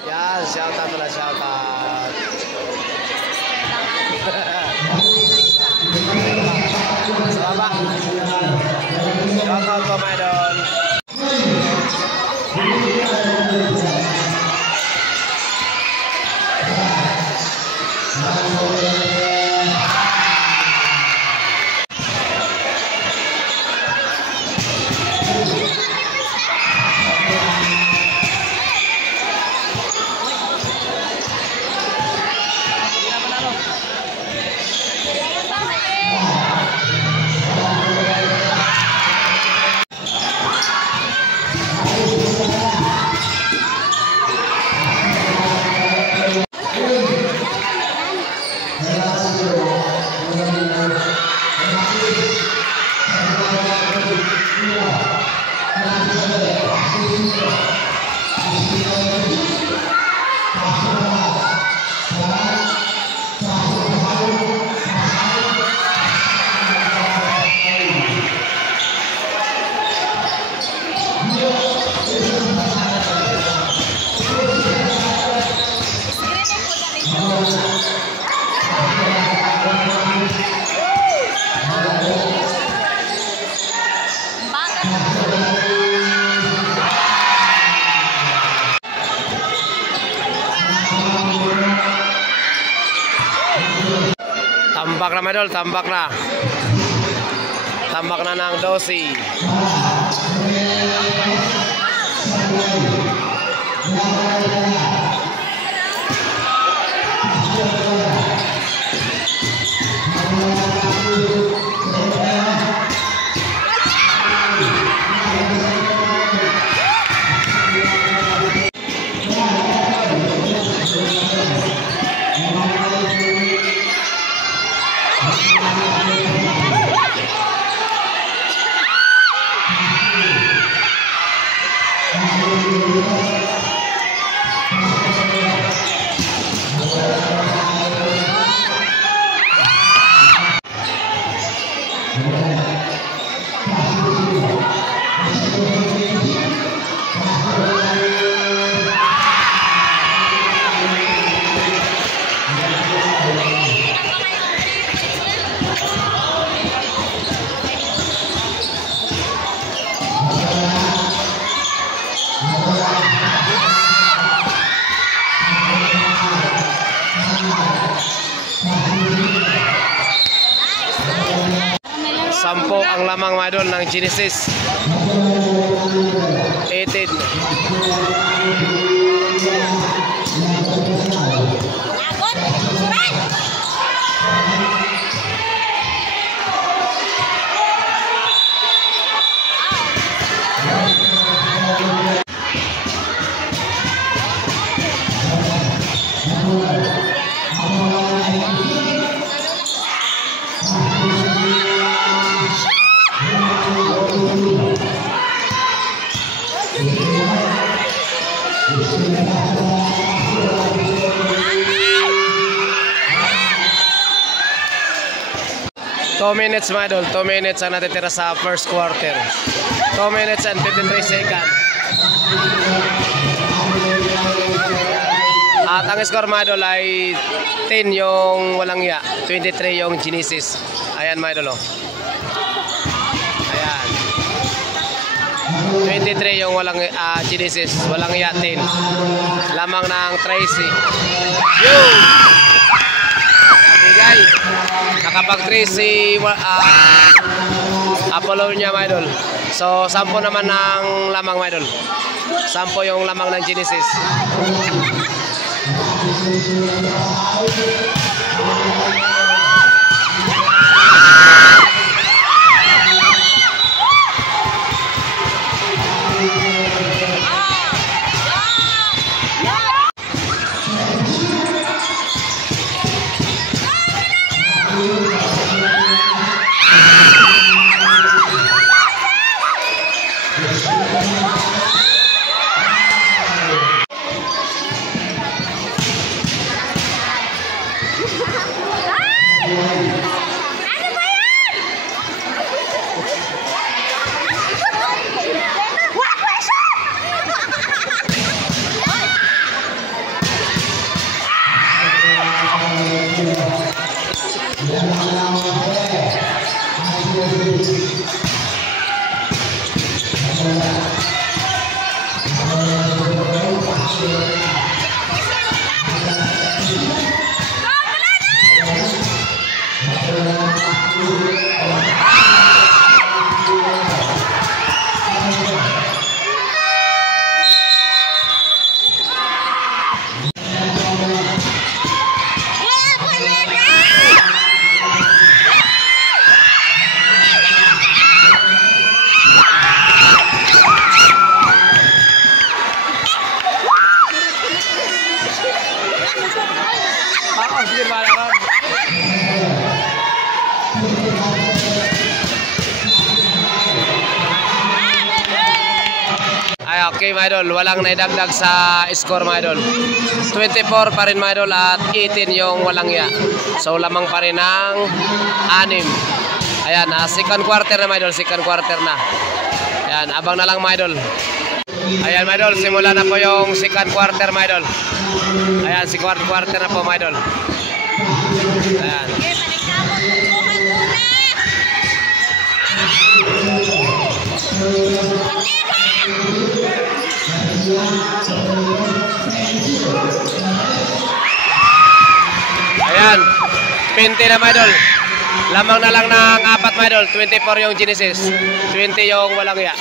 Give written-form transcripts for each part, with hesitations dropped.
Yan, shoutout pala, shoutout. Sa baba. Shoutout po, my idol. Tambak na, idol, tambak na. Tambak na ng dosi. Sampo ang lamang, mga idol, ng Genesis. 18. Two minutes, mga idol. 2 minutes ang natitira sa first quarter. 2 minutes and 53 seconds. At ang score, mga idol, ay 10 yung walang ya, 23 yung Genesis. Ayan, mga idol, oh. Ayan. 23 yung walang Genesis, walang ya, 10. Lamang ng Tracy. Yun! Bigay. Nakapag-3 si Apollonia, mga idol. So, 10 naman ng lamang, mga idol. 10 yung lamang ng Genesis. Oo, sige, bahala ka. Ay, okay, my idol. Walang naidagdag sa score, my idol. 24 pa rin, my idol, at 18 yung walang ya. So, lamang pa rin ng 6. Ayan, second quarter na, my idol. Second quarter na. Ayan, abang na lang, my idol. Ayan, my idol. Simula na po yung second quarter, my idol. Ayan, second quarter na po, my idol. Ayan. Ayan, 20 na, my idol. Lamang na lang ng 4, my idol. 24 yung Genesis, 20 yung walang ya.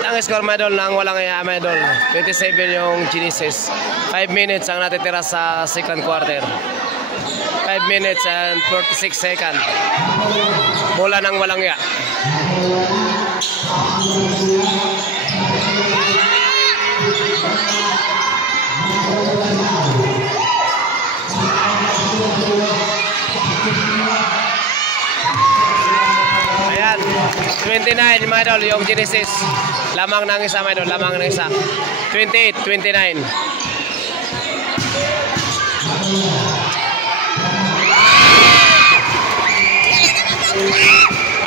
Ang score, my idol, ng walang iya, my idol. 27 yung Genesis. 5 minutes ang natitira sa second quarter. 5 minutes and 46 seconds. Bola ng walang iya. Ayan, 29, my idol, yung Genesis. Lamang ng isa, my idol, lamang ng isa. 28, 29.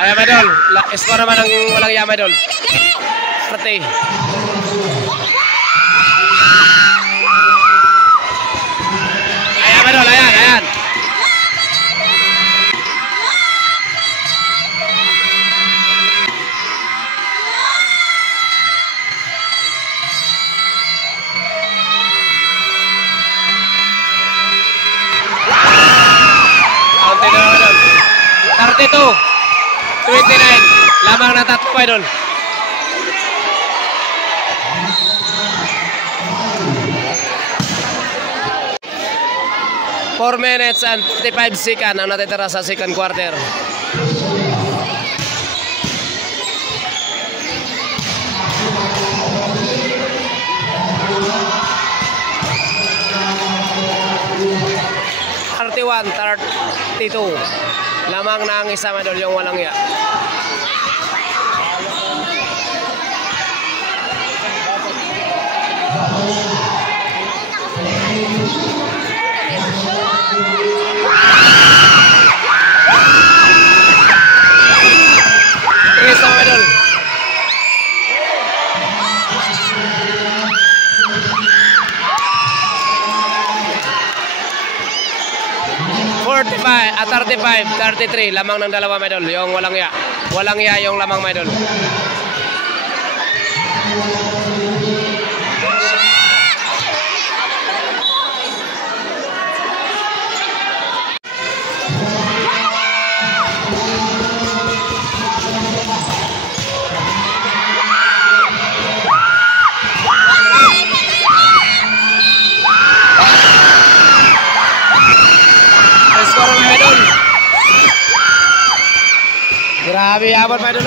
Ayan, my idol, score naman ng walang iya, my idol. 30. Ayan, my idol, ayan, ayan. Counting na, my idol. 32. 29. Lamang na tatlo, idol. Four minutes and 55 seconds ang natitira sa second quarter. One, 32. Lamang na ang isa, madol, yung walang ya. Isa, madol. At 35, 33, lamang ng dalawa, my idol, yung walang ya. Walang ya yung lamang, my idol. Grabe, abot, my idol.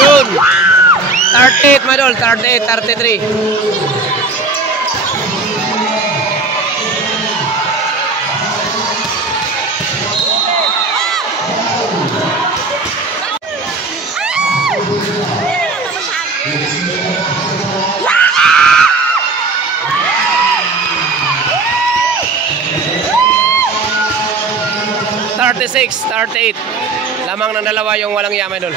Yun. 38, my idol. 38, 33. Six, 38. Lamang ng dalawa yung walang ya, my idol.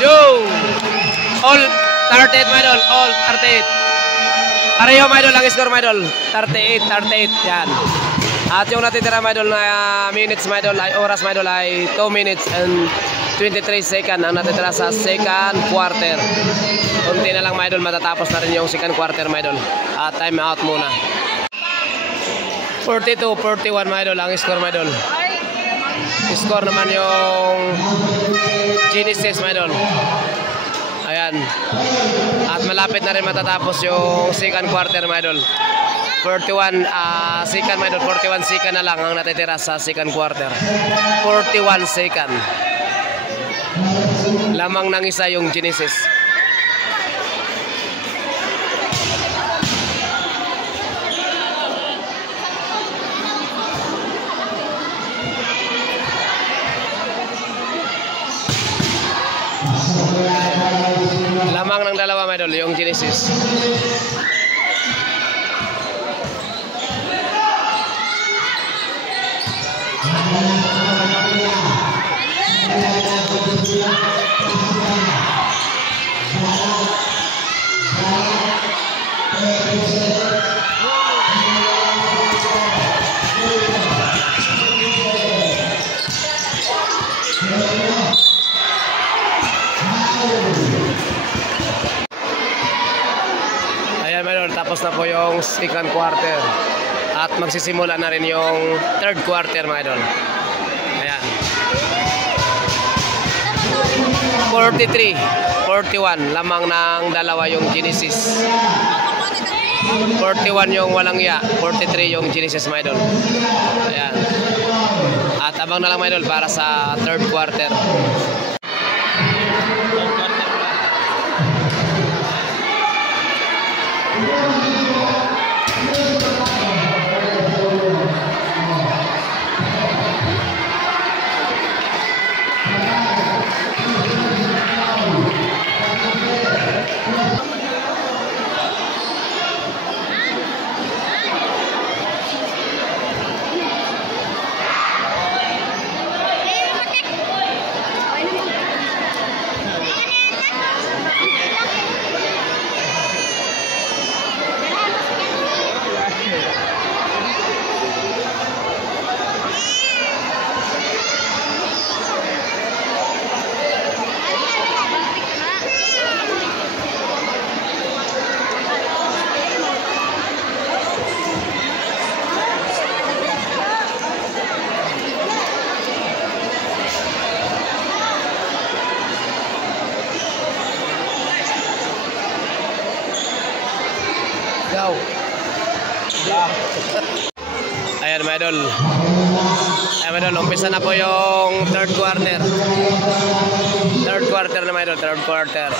Yo! All 38, my idol. All 38. Pareho, my idol, ang score, my idol. 38, 38. Yan. At yung natitira mga idol na minutes mga idol ay oras mga idol ay 2 minutes and 23 second ang natitira sa second quarter. Kunti na lang mga idol, matatapos na rin yung second quarter mga idol. At time out muna. 42-41 mga idol ang score mga idol. Score naman yung Genesis mga idol. Ayan. At malapit na rin matatapos yung second quarter mga idol. 41 second mga idol. 41 second na lang ang natitira sa second quarter. 41 second. Lamang ng isa yung Genesis. Lamang ng dalawa mga idol yung Genesis. Ayan mga idol, tapos na po yung second quarter. At magsisimula na rin yung third quarter mga idol. Ayan. 43-41 lamang ng dalawa yung Genesis. 41 yung walang ya, 43 yung Genesis mga idol. Ayan. At abang na lang mga idol para sa third quarter. Ayan mga idol. Ayan mga idol, umpisa na po yung third quarter. Third quarter na mga idol, third quarter.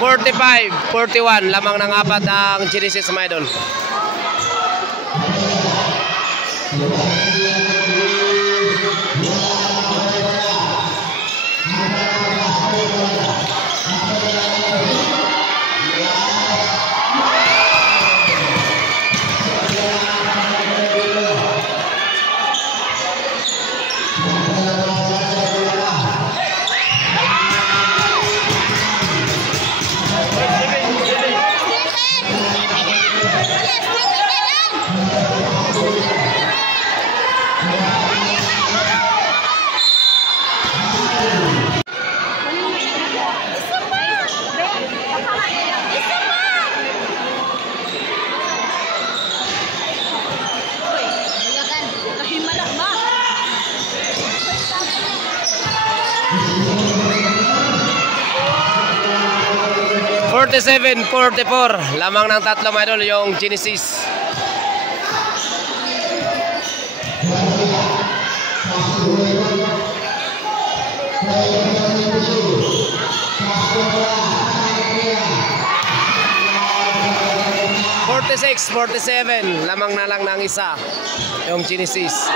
Forty-five, 41 lamang ng apat ang Genesis mga idol. 47-44. Lamang ng tatlo mga idol yung Genesis. (46, 47). Lamang na lang ng isa yung Genesis.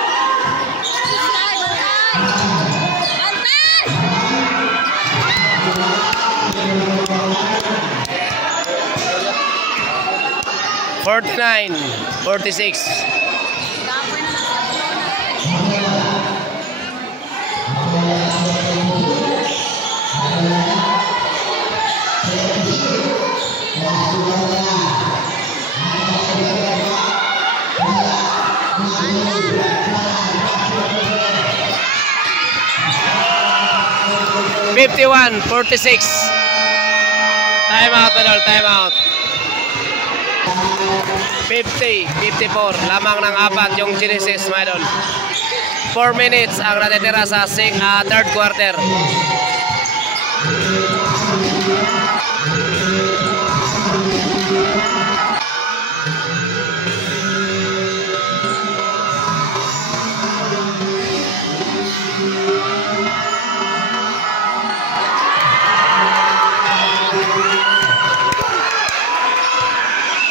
(49-46). 51-46. Time out, idol, time out. 50-54. Lamang ng apat yung Genesis, my idol. 4 minutes ang natitira sa third quarter.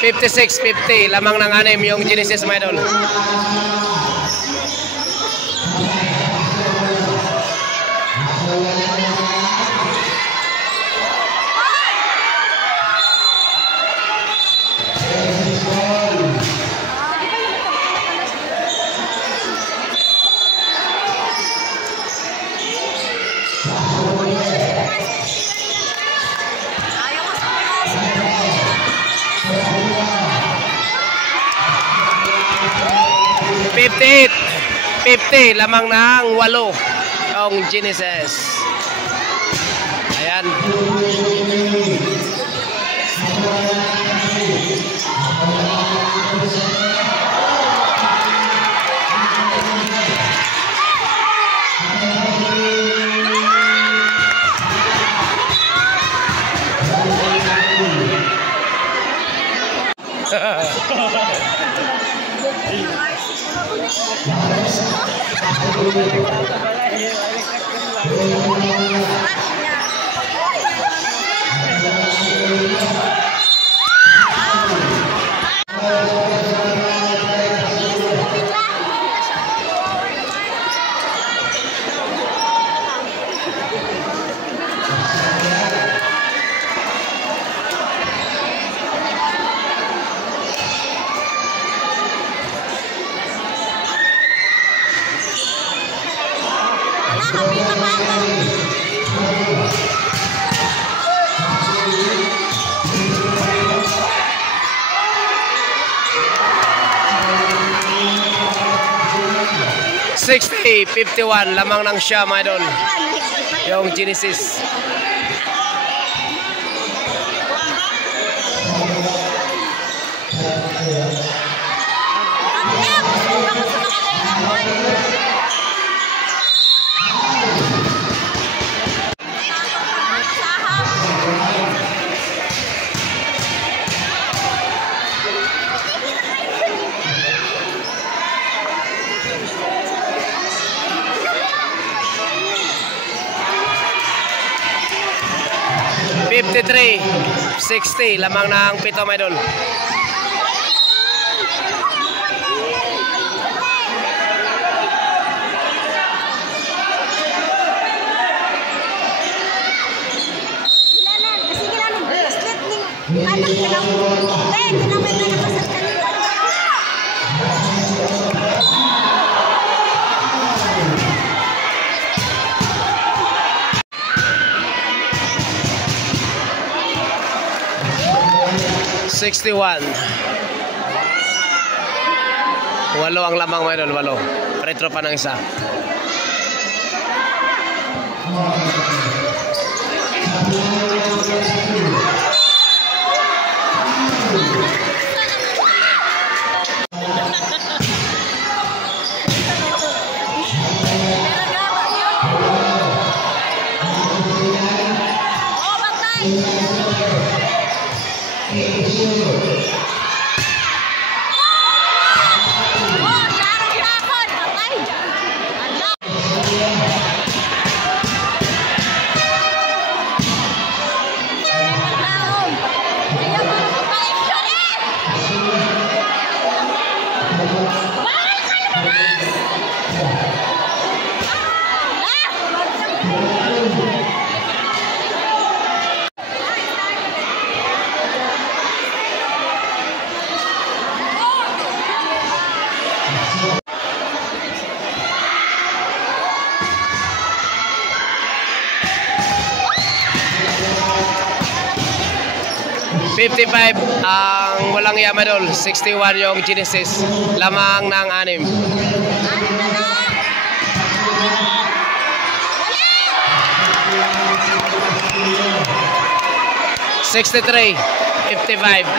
(56-50). Lamang ng 6 yung Genesis, my idol. (58-50). Lamang ng 8 yung Genesis. Ayan. (60-51). Lamang ng siya, my idol, yung Genesis. (53-60). Lamang ng 7, my idol. (61). 8 ang lamang, my idol, 8. Retro pa ng isa. $55 ang walang iya Idol, 61 yung Genesis, lamang ng 6. $63, 55.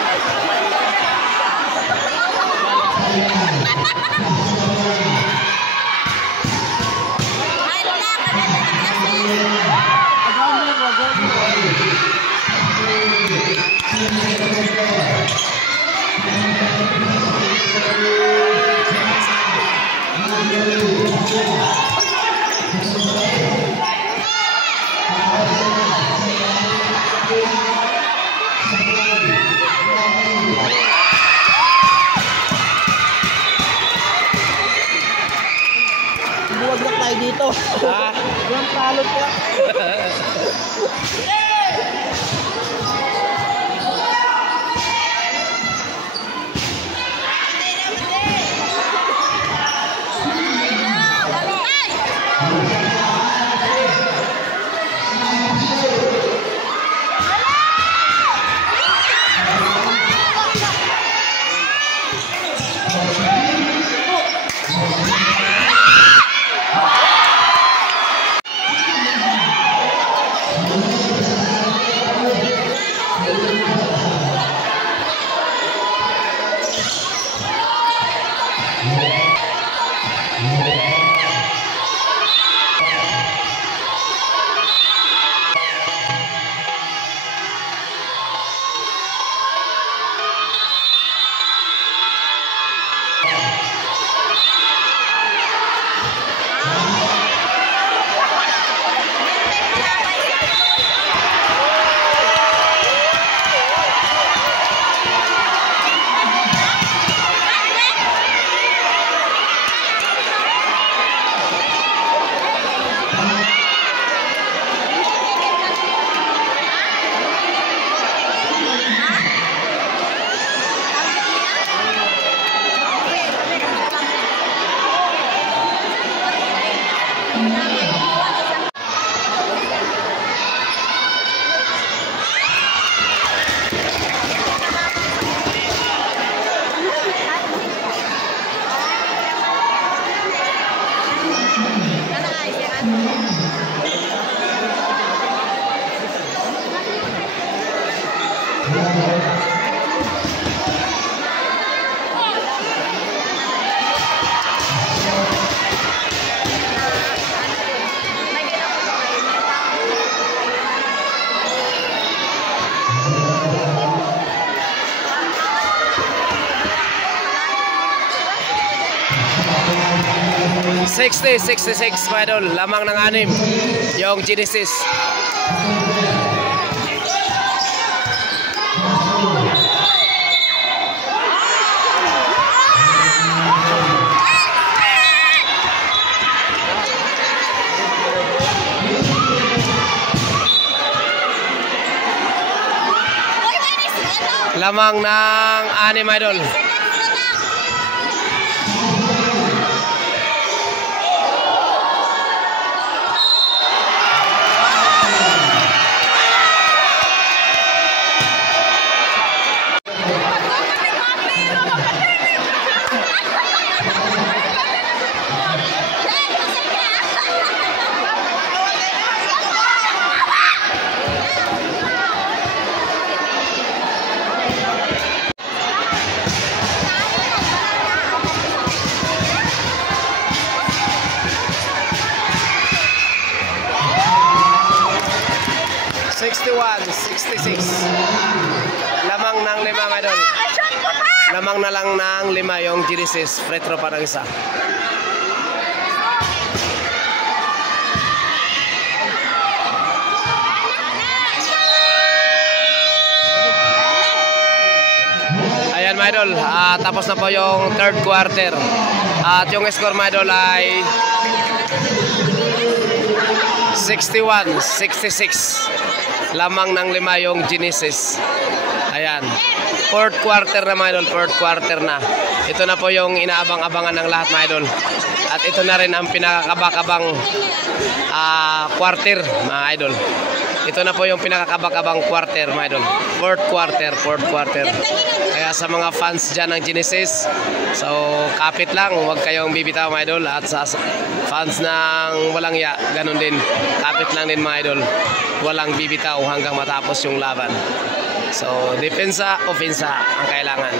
Buwag tayo dito. Walang palot ka. $66 mga idol, lamang ng 6 yung Genesis. Lamang ng 6 idol. $66. Lamang ng 5 mga idol. Lamang na lang ng 5 yung Genesis. Retro pa ng isa. Ayan mga idol, tapos na po yung third quarter. At yung score mga idol ay 61, 66. Lamang ng 5 yung Genesis. Ayan. Fourth quarter na mga idol, fourth quarter na. Ito na po yung inaabang-abangan ng lahat mga idol. At ito na rin ang pinakakabak-abang quarter mga idol. Ito na po yung pinakakabak-abang quarter mga idol. Fourth quarter. Kaya sa mga fans dyan ng Genesis, so kapit lang, huwag kayong bibitaw mga idol. At sa fans ng walang ya, ganun din. Kapit lang din mga idol. Walang bibitaw hanggang matapos yung laban. So, depensa, ofensa ang kailangan.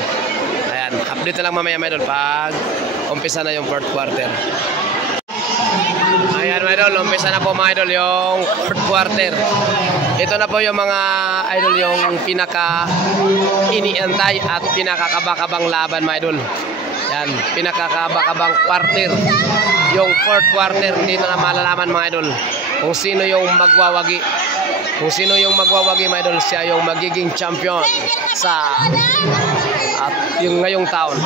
Ayan, update na lang mamaya mga idol pag umpisa na yung fourth quarter. Ayan mga idol, umpisa na po mga idol yung fourth quarter. Ito na po yung mga idol yung pinaka iniantay at pinakakabakabang laban mga idol. Yan, pinakakabakabang quarter. Yung fourth quarter, dito na malalaman mga idol kung sino yung magwawagi. Kung sino yung magwawagi mga idol, siya yung magiging champion sa at yung ngayong taon.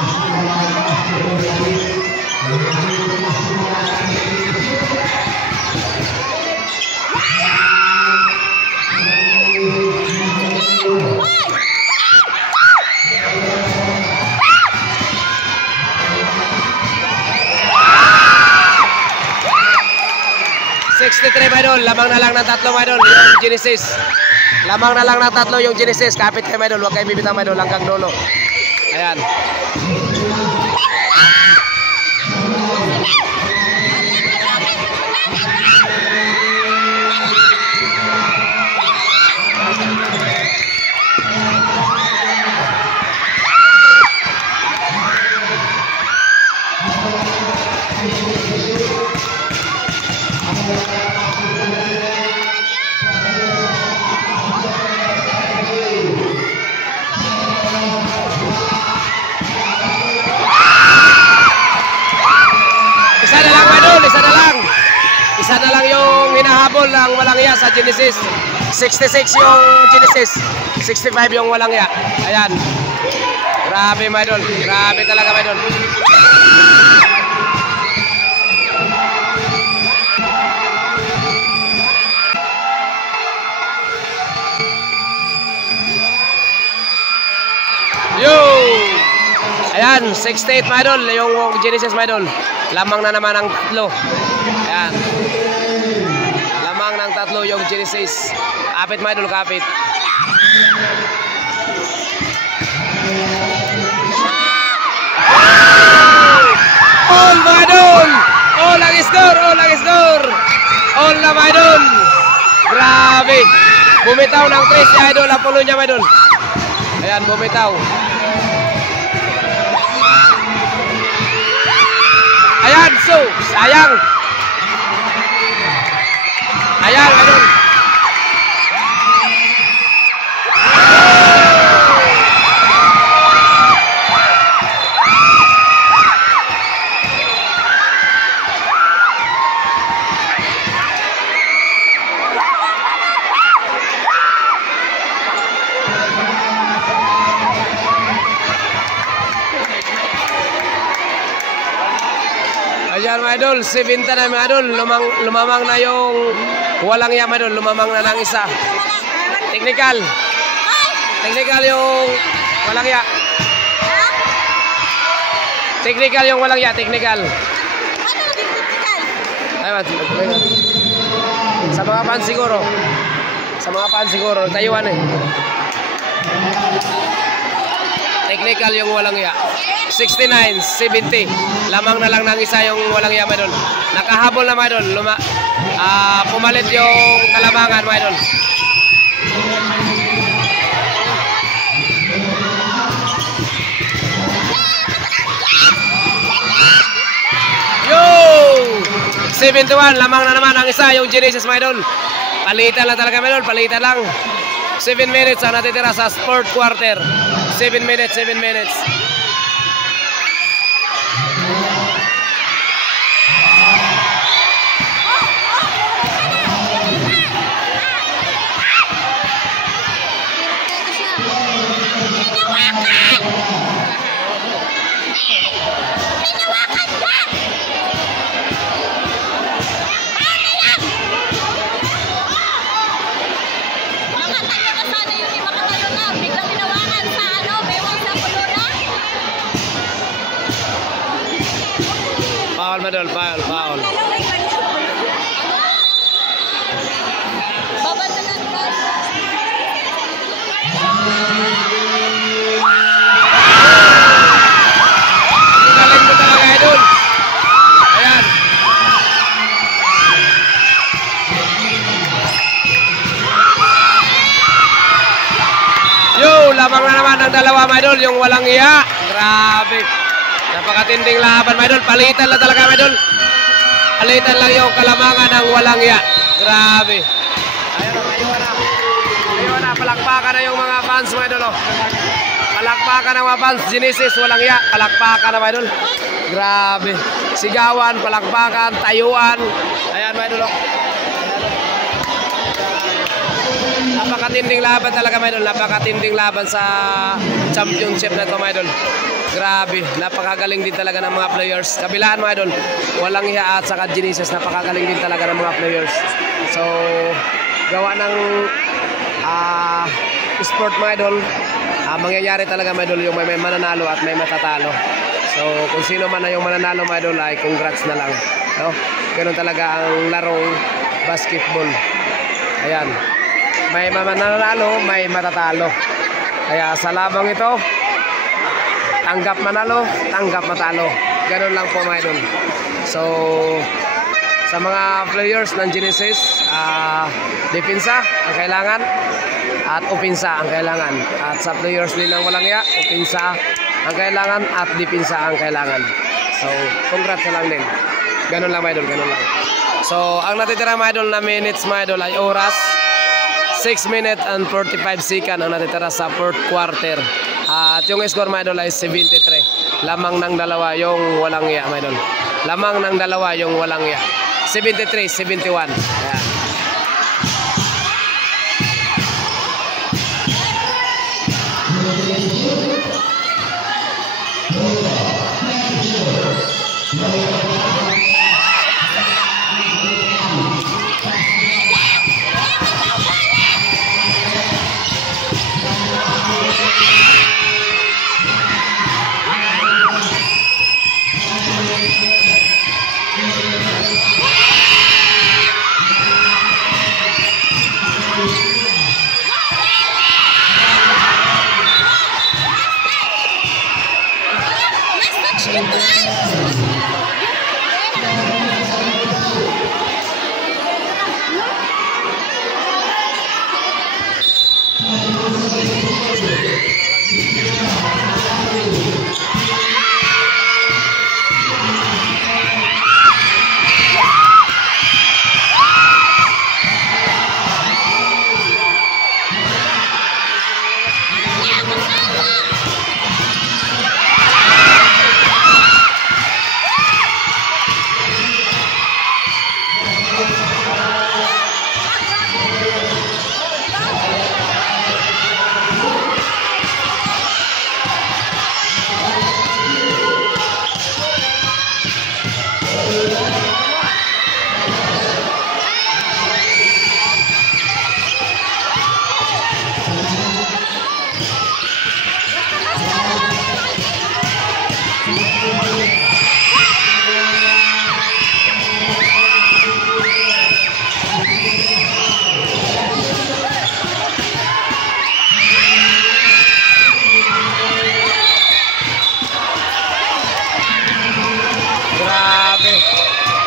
Idol, lamang na lang ng 3 idol yung Genesis. Lamang na lang ng 3 yung Genesis. Kapit kayo idol, huwag kayo bibitang idol hanggang dulo. Ayan. Isa na lang yung hinahabol ng walang iya sa Genesis. 66 yung Genesis, 65 yung walang iya. Ayan. Grabe mga idol. Grabe talaga mga idol. Yo! Ayan, 68 mga idol yung Genesis mga idol. Lamang na naman ang 3. Ayan. Lamang ng 3 yung Genesis. Kapit mga idol, kapit. All mga idol! All ang score! All ang score! All na mga idol! Grabe! Bumitaw ng 3 si idol. Apollo niya mga idol. Ayan, bumitaw. Ayan, so, sayang. Ayan, idol. Ayan mga idol, 70 na mga idol, lumamang na yung walang iya mga idol, lumamang na ng isa. Technical. Technical yung walang iya. Technical yung walang iya, technical. Ayun, sa mga fans siguro. Sa mga fans siguro, tayuan eh. Technical yung walang iya. 69, 70. Lamang na lang ng isa yung walang iya, mga idol. Nakahabol na, mga idol. Pumalit yung kalamangan, mga idol. Yo! 71, lamang na naman ang isa yung Genesis, mga idol. Palitan lang talaga, mga idol. Palitan lang. 7 minutes ang natitira sa fourth quarter. 7 minutes, 7 minutes. idol, foul. Galing mo talaga, idol. Ayan. Lamang na naman ang dalawa, my idol, yung walang iya. Grabe. Napakatinding laban, my idol. Palitan lang talaga, my idol. Palitan lang yung kalamangan ng walang iya. Grabe. Ayun na. Palakpakan na yung mga fans, my idol. Palakpakan ng mga fans. Genesis, walang iya. Palakpakan na, my idol. Grabe. Sigawan, palakpakan, tayuan. Ayan, my idol. Napakatinding laban talaga, my idol. Napakatinding laban sa championship na ito, my idol. Grabe, napakagaling din talaga ng mga players. Kabilaan, my idol, walang iya at saka Genesis, napakagaling din talaga ng mga players. So, gawa ng sport, my idol, mangyayari talaga, my idol, yung may mananalo at may matatalo. So, kung sino man na yung mananalo, my idol, ay congrats na lang. No? Ganun talaga ang larong basketball. Ayan. May mananalo, may matatalo. Kaya sa labang ito, tanggap manalo, tanggap matalo. Ganun lang po, mga idol. So, sa mga players ng Genesis, depensa ang kailangan at opensa ang kailangan. At sa players din ng walang iya, opensa ang kailangan at depensa ang kailangan. So, congrats na lang din. Ganun lang, mga idol, ganun lang. So, ang natitira, mga idol, na minutes, mga idol, ay oras 6 minutes and 45 seconds ang natitira sa fourth quarter. At yung score, mga idol, ay 73. Lamang ng dalawa yung walang iya, mga idol. Lamang ng dalawa yung walang iya. 73-71. Ayan.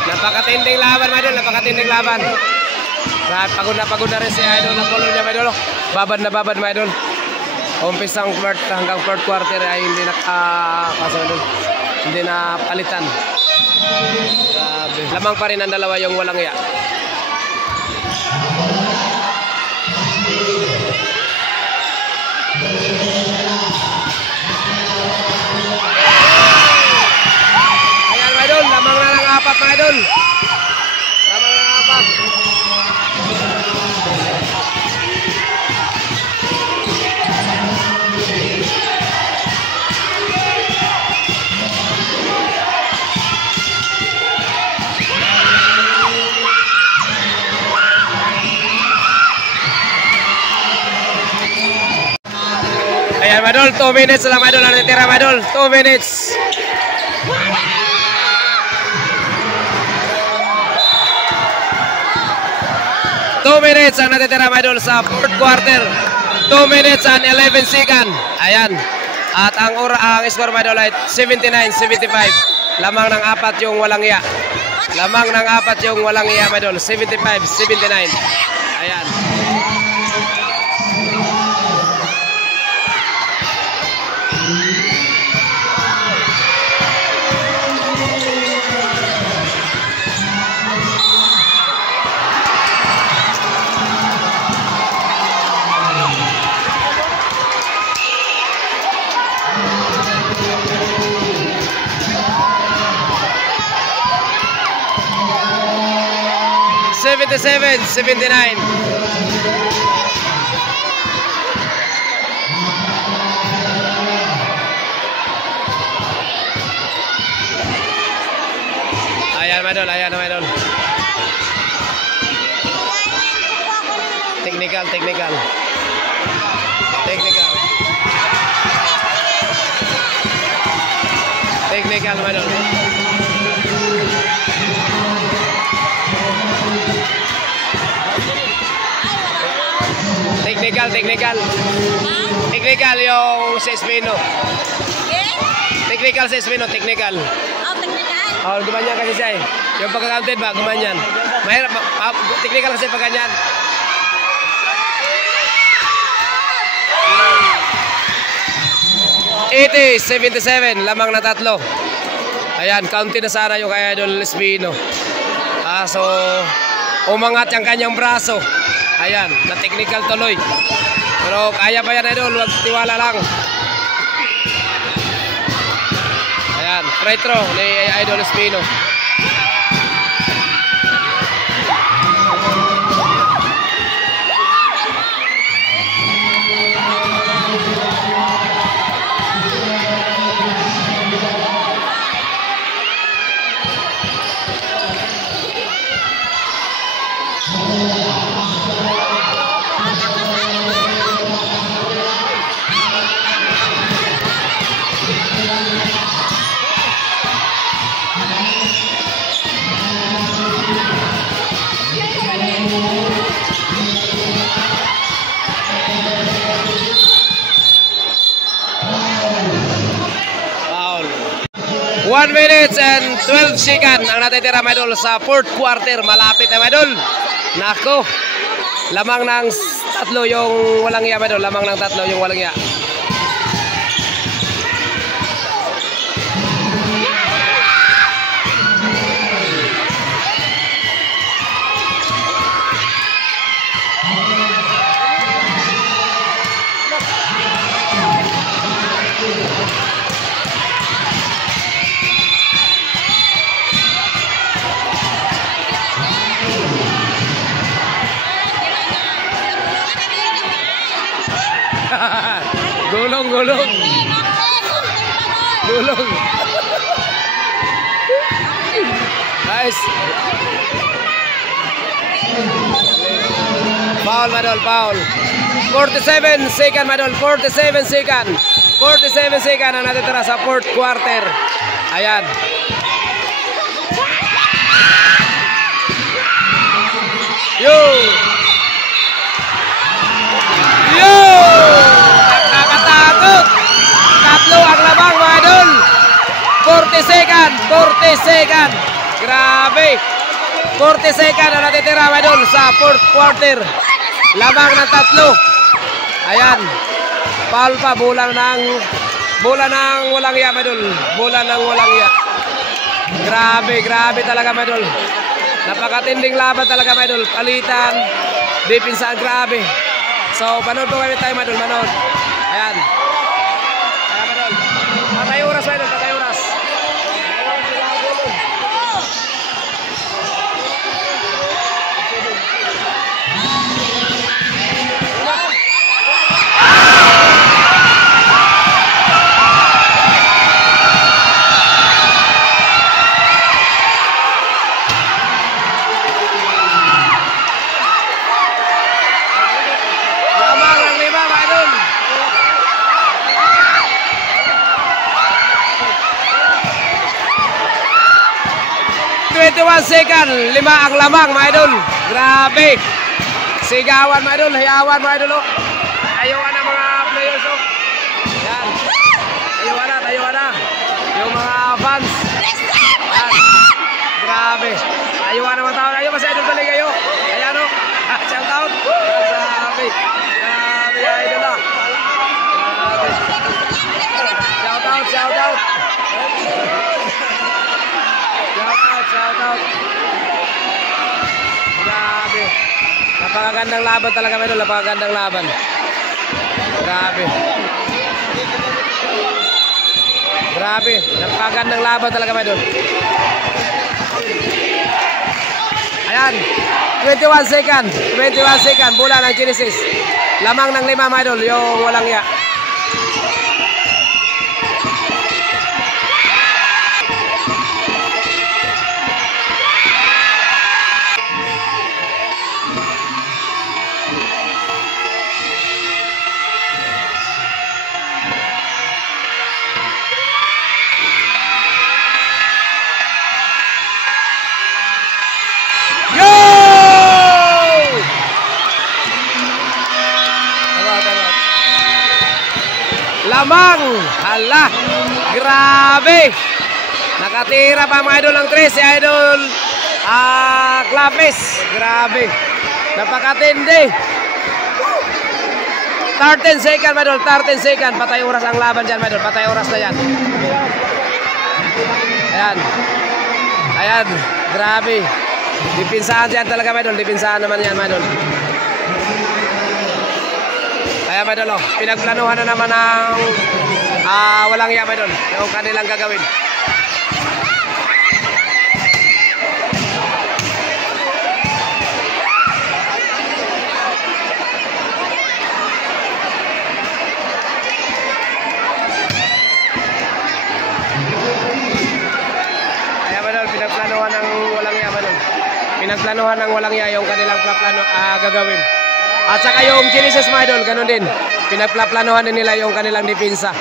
Napakatinding laban, mga idol. Napakatinding laban. Pagod na rin si idol. Napolo niya, mga idol. Babad na babad, mga idol. Umpisang hanggang fourth quarter ay hindi hindi na palitan. Grabe. Lamang pa rin ang dalawa yung walang iya. Ayan, mga idol. Lamang na lang apat, mga idol. Lamang na lang apat. Ayan, mga idol, 2 minutes lang, mga idol, ang natitira, mga idol, 2 minutes. 2 minutes ang natitira mga idol sa fourth quarter. 2 minutes and 11 seconds. Ayan. At ang score mga idol ay 79-75. Lamang ng 4 yung walang iya. Lamang ng 4 yung walang iya mga idol. 75-79. Ayan. $77-79. Ayan, madol. Ayan, madol. Technical. Technical, madol. Technical yung sa Espino. Technical sa Espino, technical. Oh, technical? Oh, gumanyan kasi siya eh. Yung pagka-counted ba, gumanyan. Mahirap, technical kasi pag ganyan. $80-77, lamang na 3. Ayan, counted na sana yung kay Idol Espino. So, umangat yung kanyang braso. Ayan, na technical tuloy. Pero kaya pa yan, Idol. Huwag tiwala lang. Ayan, free throw ni Idol Espino. Foul. 1 minute and 12 seconds ang natitira mga idol sa fourth quarter. Malapit na mga idol. Nako. Lamang ng 3 yung walang iya mga idol. Lamang ng 3 yung walang iya. Gulong. Nice. Foul, madol, foul. 47 seconds, madol, 47 seconds. 47 seconds ang natitira sa fourth quarter. Ayan. Yo! Nakakatakot! 3 ang labang, mga idol. 40 seconds. Grabe. 40 seconds ang natitira, mga idol, sa fourth quarter. Labang ng 3. Ayan. Foul pa, bola ng walang iya, mga idol. Bola ng walang iya. Grabe talaga, mga idol. Napakatinding laban talaga, mga idol. Palitan, depensa, grabe. So, panood po kami tayo, madol, manood. Ayan. Ayan, madol. Patay oras, madol, patay oras. Lamang ng 5, madol. 21 seconds, 5 ang lamang, mga idol. Grabe. Sigawan mga idol, hayawan mga idol. Oh. Ayuan na mga players. Oh. Yan. Ayuan na. Yung mga fans. Yan. Grabe. Ayuan na mga tao. Ayaw mas idol balik kayo. Ayan o. Shout out. Grabe. Grabe idol ah. Grabe. Shout out. Shout out. Grabe. Napakagandang laban talaga mga idol. Napakagandang laban. Grabe. Grabe. Napakagandang laban talaga mga idol. Ayan. 21 second. 21 second. Bola ng Genesis. Lamang ng 5 mga idol. Yung walang ya. Lamang, hala, grabe. Nakatira pa mga idol ng 3 si idol Claves. Grabe. Napakatindi. 13 second mga idol, 13 second. Patay oras ang laban dyan mga idol, patay oras na yan. Ayan. Ayan, grabe. Dipinsahan dyan talaga mga idol, dipinsahan naman yan mga idol. Kaya mga idol, pinagplanuhan na naman ng walang iya mga idol, yung kanilang gagawin. Kaya mga idol, pinagplanuhan ng walang iya mga idol. Pinagplanuhan ng walang iya yung kanilang gagawin. At saka yung Genesis mga idol, ganun din. Pinagplaplanuhan din nila yung kanilang depensa.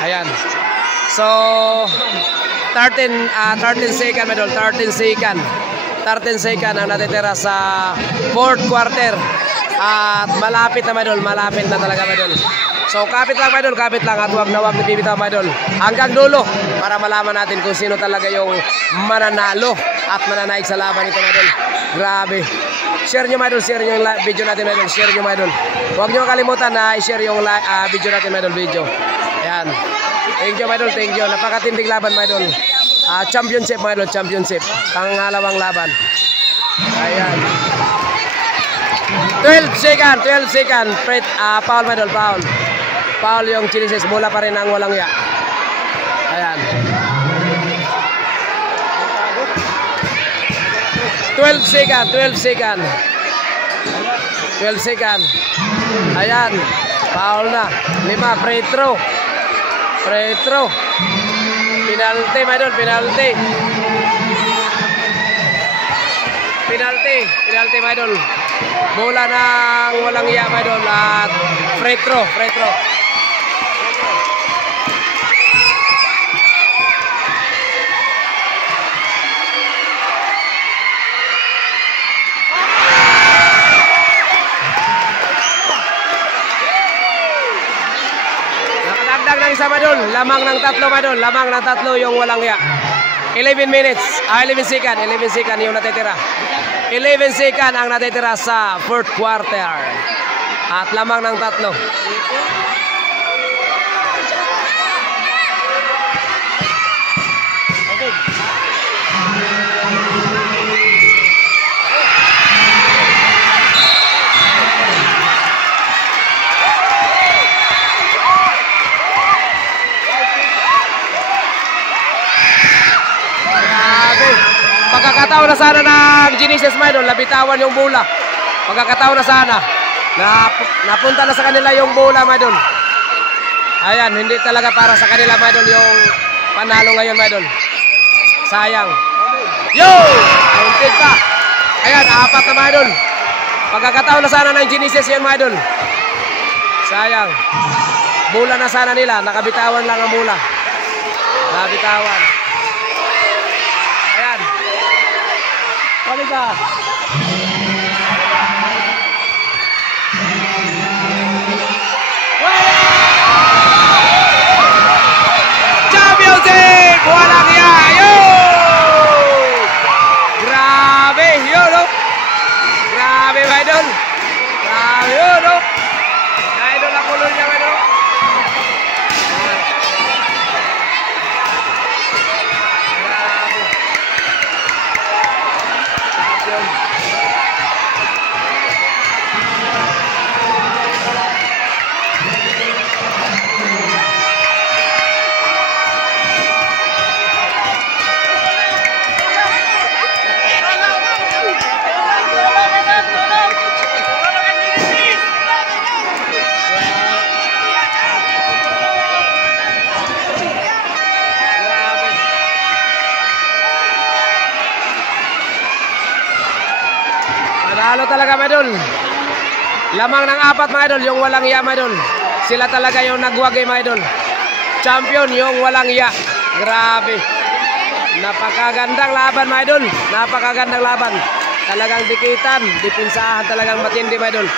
Ayan. So, 13 second mga idol, 13 second. 13 second ang natitira sa 4th quarter. At malapit na mga idol, malapit na talaga mga idol. So, kapit lang mga idol, kapit lang. At huwag na huwag nabibitaw mga idol. Hanggang dulo para malaman natin kung sino talaga yung mananalo at mananaig sa laban ito mga idol. Grabe. Share nyo mga idol, share nyo yung video natin mga idol, share nyo mga idol. Huwag nyo kalimutan na i-share yung video natin mga idol, video. Ayan. Thank you mga idol, thank you. Napakatindig laban mga idol. Championship mga idol, championship. Pangalawang laban. Ayan. 12 second. Foul mga idol, foul. Foul yung Genesis, mula pa rin ang walang ya. Ayan. 12 second. Ayan. Foul na. 5, free throw. Penalty, my idol, penalty. Penalty, my idol. Bola ng walang iya, my idol. At free throw. Ng isa madol, lamang ng 3 madol, lamang ng 3 yung walang ya. 11 second yung natitira. 11 second ang natitira sa 4th quarter. At lamang ng 3. Pagkakataon na sana ng Genesis mga idol, nabitawan yung bola. Pagkakataon na sana. Napunta na sa kanila yung bola mga idol. Ayan, hindi talaga para sa kanila mga idol yung panalo ngayon mga idol. Sayang. Yo! Counted pa. Ayan, 4 na mga idol. Pagkakataon na sana ng Genesis yan mga idol. Sayang. Bola na sana nila, nakabitawan lang ang bola. Nakabitawan. Ayan. Balik ka. Walang iya. Yun! Grabe. Yun, no? Grabe, mga idol. Grabe, yun, no? Idol ang kulon niya, mga idol. Grabe. Champion. Panalo talaga, mga idol. Lamang ng apat, mga idol, yung walang iya, mga idol. Sila talaga yung nagwagi, mga idol. Champion yung walang iya. Grabe. Napakagandang laban, mga idol. Napakagandang laban. Talagang dikitan, dipinsahan talagang matindi, mga idol.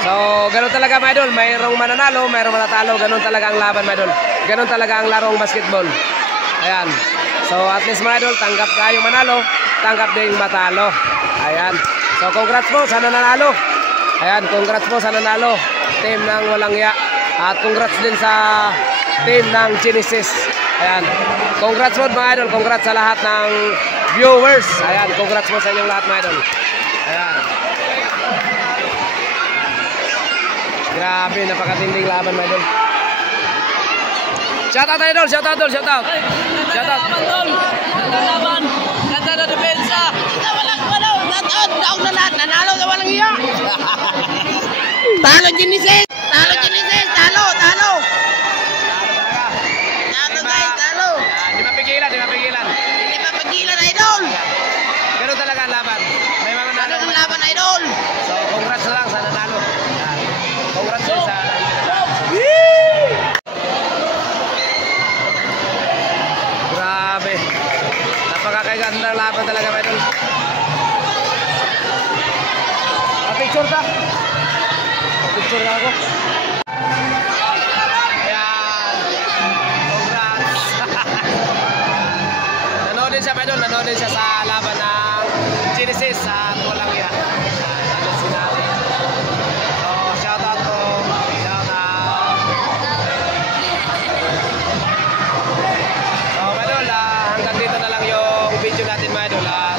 So, ganun talaga, mga idol. Mayroong mananalo, mayroong manatalo. Ganun talaga ang laban, mga idol. Ganun talaga ang larong basketball. Ayan. So, at least, mga idol, tanggap ka yung manalo, tanggap din matalo. Ayan. So, congrats po sa nanalo. Ayan, congrats po sa nanalo. Team ng walang iya. At congrats din sa team ng Genesis. Ayan. Congrats po, mga idol. Congrats sa lahat ng viewers. Ayan, congrats po sa inyong lahat, mga idol. Ayan. Grabe, napakatinding laban, mga idol. Shout out, idol. Shout out, idol. Shout out. Shout out. Laban, ganda na depensa. Daog na lahat, nanalo na walang iya. Talo Genesis, talo Genesis, talo. Talo guys, talo. Di mapigilan, di mapigilan. Hindi pa pagilan, idol. Ganun talaga ang laban. May mga Ano nanalo. ng laban, idol? So, congrats na lang sa nanalo. Ayan. Congrats din sa... Grabe. Napakagandang laban talaga, mga idol. Picture ka? Picture ka ako? Ayan. Congrats. Nanood din siya, mga idol. Nanood din siya sa laban ng Genesis at walang iya. Nanood sinabi. So, shout out po. Shout out. So, mga idol, hanggang dito na lang yung video natin, mga idol.